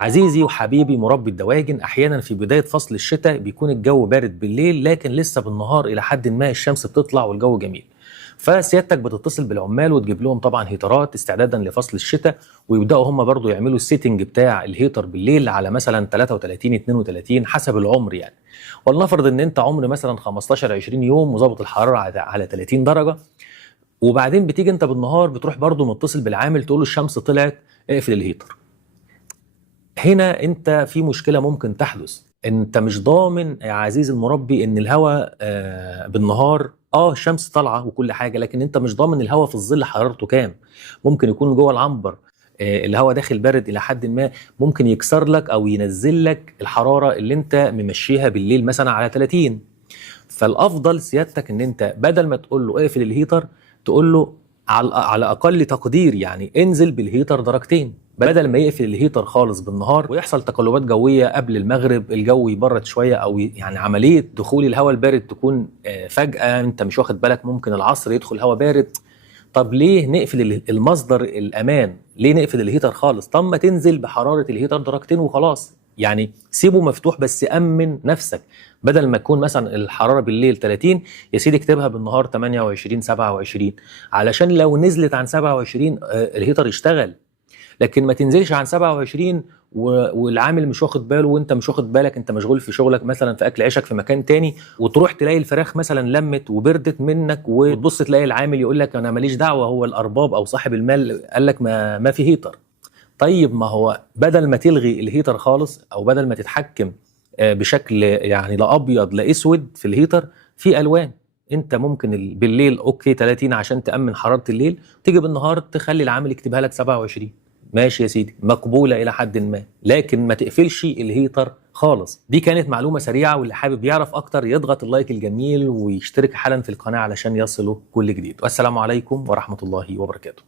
عزيزي وحبيبي مربي الدواجن، احيانا في بدايه فصل الشتاء بيكون الجو بارد بالليل، لكن لسه بالنهار الى حد ما الشمس بتطلع والجو جميل. فسيادتك بتتصل بالعمال وتجيب لهم طبعا هيترات استعدادا لفصل الشتاء، ويبداوا هم برضو يعملوا السيتنج بتاع الهيتر بالليل على مثلا 33 32 حسب العمر يعني. ولنفرض ان انت عمر مثلا 15 20 يوم وظابط الحراره على 30 درجه، وبعدين بتيجي انت بالنهار بتروح برضو متصل بالعامل تقول له الشمس طلعت اقفل الهيتر. هنا انت في مشكله ممكن تحدث. انت مش ضامن يا عزيزي المربي ان الهواء بالنهار الشمس طالعه وكل حاجه، لكن انت مش ضامن الهواء في الظل حرارته كام. ممكن يكون جوه العنبر الهواء داخل بارد الى حد ما، ممكن يكسر لك او ينزل لك الحراره اللي انت ممشيها بالليل مثلا على 30. فالافضل سيادتك ان انت بدل ما تقول له اقفل الهيتر، تقول له على اقل تقدير يعني انزل بالهيتر درجتين، بدل ما يقفل الهيتر خالص بالنهار ويحصل تقلبات جويه قبل المغرب الجو يبرد شويه، او يعني عمليه دخول الهواء البارد تكون فجاه انت مش واخد بالك، ممكن العصر يدخل هواء بارد. طب ليه نقفل المصدر الامان؟ ليه نقفل الهيتر خالص؟ طب ما تنزل بحراره الهيتر درجتين وخلاص، يعني سيبه مفتوح بس امن نفسك. بدل ما تكون مثلا الحراره بالليل 30، يا سيدي اكتبها بالنهار 28 27، علشان لو نزلت عن 27 الهيتر يشتغل. لكن ما تنزلش عن 27 والعامل مش واخد باله وانت مش واخد بالك، انت مشغول في شغلك مثلا في اكل عيشك في مكان تاني، وتروح تلاقي الفراخ مثلا لمت وبردت منك، وتبص تلاقي العامل يقول لك انا ماليش دعوه، هو الارباب او صاحب المال قال لك ما في هيتر. طيب ما هو بدل ما تلغي الهيتر خالص، او بدل ما تتحكم بشكل يعني لا ابيض لا اسود في الهيتر، في الوان. انت ممكن بالليل اوكي 30 عشان تامن حراره الليل، تيجي بالنهار تخلي العامل يكتبها لك 27. ماشي يا سيدي، مقبوله الى حد ما، لكن ما تقفلش الهيتر خالص. دي كانت معلومه سريعه، واللي حابب يعرف اكتر يضغط اللايك الجميل ويشترك حالا في القناه علشان يصله كل جديد. والسلام عليكم ورحمه الله وبركاته.